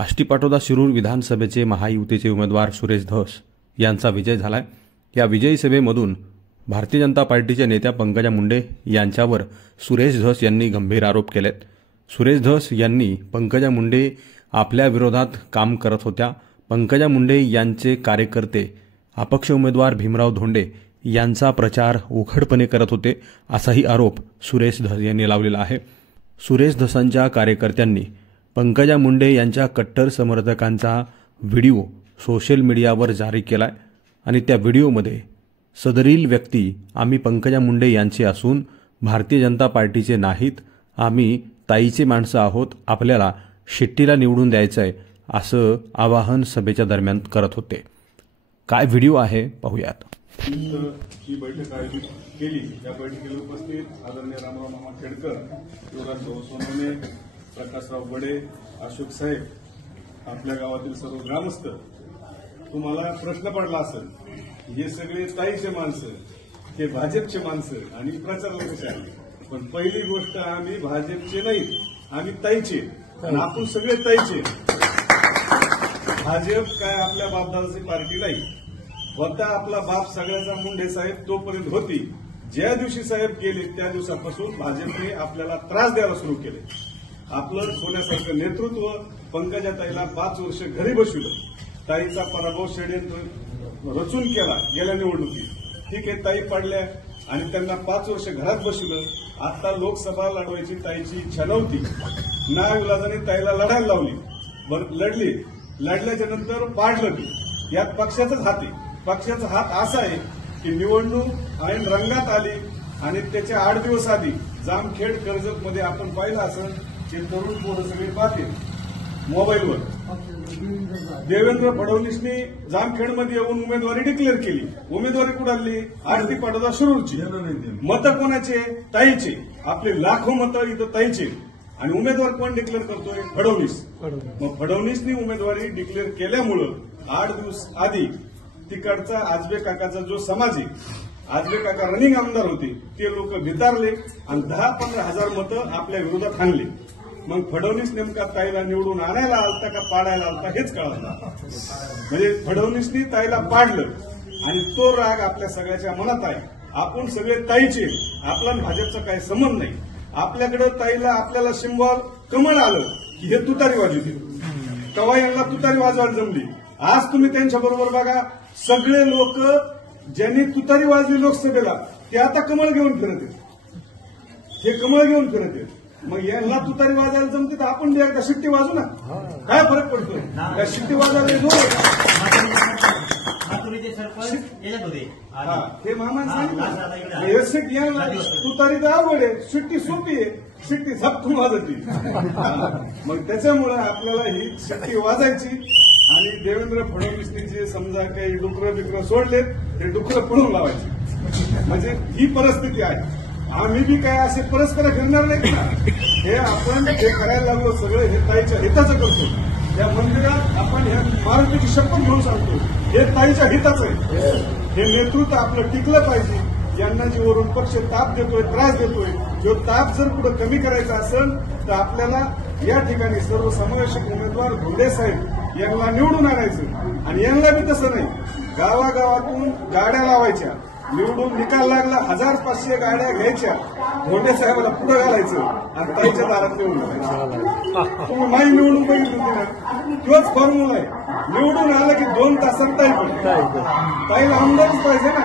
आष्टीपाटोदा शिरूर विधानसभेचे महायुतीचे उमेदवार सुरेश धस यांचा विजय झालाय। या विजयी सभेमधून भारतीय जनता पार्टीच्या नेत्या पंकजा मुंडे यांच्यावर सुरेश धस यांनी गंभीर आरोप केलेत। सुरेश धस यांनी पंकजा मुंडे आपल्या विरोधात काम करत होत्या। पंकजा मुंडे यांचे कार्यकर्ते अपक्ष उमेदवार भीमराव धोंडे यांचा प्रचार उघडपणे करत होते, असाही आरोप सुरेश धस यांनी लावलेला आहे। सुरेश धसांच्या कार्यकर्त्यांनी पंकजा मुंडे यांच्या कट्टर समर्थकांचा व्हिडिओ सोशल मीडियावर जारी केलाय आणि त्या व्हिडिओमध्ये सदरील व्यक्ती आम्ही पंकजा मुंडे यांचे असून भारतीय जनता पार्टीचे नाहीत, आम्ही ताईचे माणसं आहोत, आपल्याला शिट्टीला निवडून द्यायचंय असं आवाहन सभेच्या दरम्यान करत होते। काय व्हिडिओ आहे पाहूयात। ही बैठक आयोजित केली। या बैठकीला उपस्थित आदरणीय रामराव मामा खेडकर, युवराज भाऊ सोनवणे, प्रकाशराव बडे, अशोक साहेब, आपल्या गावातील सर्व ग्रामस्थ, तुम्हाला प्रश्न पडला असेल, हे सगळे ताईचे माणसं, हे भाजपचे माणसं आणि प्रचाराला कसे आले? पण पहिली गोष्ट, आम्ही भाजपचे नाही, आम्ही ताईचे, आपण सगळे ताईचे। भाजप काय आपल्या बापदादाची पार्टी नाही होता। आपला बाप सगळ्याचा मुंडे साहेब तोपर्यंत होती। ज्या दिवशी साहेब गेले त्या दिवसापासून भाजपने आपल्याला त्रास द्यायला सुरू केले। आपलं सोन्यासारखं नेतृत्व, पंकजा ताईला 5 वर्ष घरी बसवलं, ताईचा पराभव षडयंत्र रचून केला गेल्या निवडणुकीत। ठीक आहे, ताई पडल्या आणि त्यांना 5 वर्ष घरात बसवलं। आता लोकसभा लढवायची ताईची इच्छा नव्हती, नाविलाजाने ताईला लढायला लावली, लढली, लढल्याच्या नंतर पाडलं ती। यात पक्षाचाच हात आहे। पक्षाचा हात असा आहे की निवडणूक ऐन रंगात आली आणि त्याच्या 8 दिवस आधी जामखेड कर्जत मध्ये आपण पाहिलं असेल, ते तरुण पोरं सगळे पाहते मोबाईलवर, देवेंद्र फडणवीसनी जामखेडमध्ये येऊन उमेदवारी डिक्लेअर केली। उमेदवारी कुणाली? आष्टीपाटोदा शिरूरची। मतं कोणाचे? ताईचे। आपले लाखो मतं इथं ताईचे आणि उमेदवार कोण डिक्लेअर करतोय? फडणवीस। मग फडणवीसनी उमेदवारी डिक्लेअर केल्यामुळं 8 दिवस आधी तिकडचा आजबे काकाचा जो समाज आहे, आजबे काका रनिंग आमदार होते, ते लोक भितारले आणि 10-15 हजार मतं आपल्या विरोधात आणले। मग फडणवीस नेमका ताईला निवडून आणायला आलता का पाडायला आलता हेच कळत नाही। म्हणजे फडणवीसनी ताईला पाडलं आणि तो राग आपल्या सगळ्याच्या मनात आहे। आपण सगळे ताईचे, आपला भाजपचा काही संबंध नाही। आपल्याकडे ताईला आपल्याला सिंबॉल कमळ आलं की हे तुतारी वाजवते, तेव्हा यांना तुतारी वाजवायला जमली। आज तुम्ही त्यांच्याबरोबर बघा, सगळे लोक ज्यांनी तुतारी वाजली लोकसभेला ते आता कमळ घेऊन फिरत आहेत, हे कमळ घेऊन फिरत आहेत। मग यांना तुतारी वाजायला जमते तर आपण एकदा शिट्टी वाजू ना, काय फरक पडतोय? त्या शिट्टी वाजायला हे मामाने सांगितलं, तुतारी तर अवघड आहे, शिट्टी सोपी आहे, शिट्टी झपकून वाजती। मग त्याच्यामुळे आपल्याला ही शिट्टी वाजायची आणि देवेंद्र फडणवीसनी जे समजा काही डुकरं बिकरं सोडलेत, ते डुकरं पळून लावायचे। म्हणजे ही परिस्थिती आहे। आम्ही बी काय असे परस्पर फिरणार नाही ना। हे आपण जे करायला लागलो सगळं हे ताईच्या हिताचं करतो। या मंदिरात आपण ह्या मारुतीची शपथ घेऊन सांगतो, हे ताईच्या हिताचं आहे। हे नेतृत्व आपलं टिकलं पाहिजे। यांना जे वरून पक्ष ताप देतोय, त्रास देतोय, जो ताप जर पुढे कमी करायचा असेल तर आपल्याला या ठिकाणी सर्वसमावेशक उमेदवार धोंडे साहेब यांना निवडून आणायचं। आणि यांना बी तसं नाही, गावागावातून गाड्या लावायच्या, निवडून निकाल लागला 1000-500 गाड्या घ्यायच्या, धोंडे साहेबाला पुढे घालायचं आणि ताईच्या दारात निवडून आणायचं। तुम्ही माई निवडून बघितली होती ना, तोच फॉर्म्युला आहे। निवडून आलं की 2 तासात ताईला आमदारच पाहिजे ना।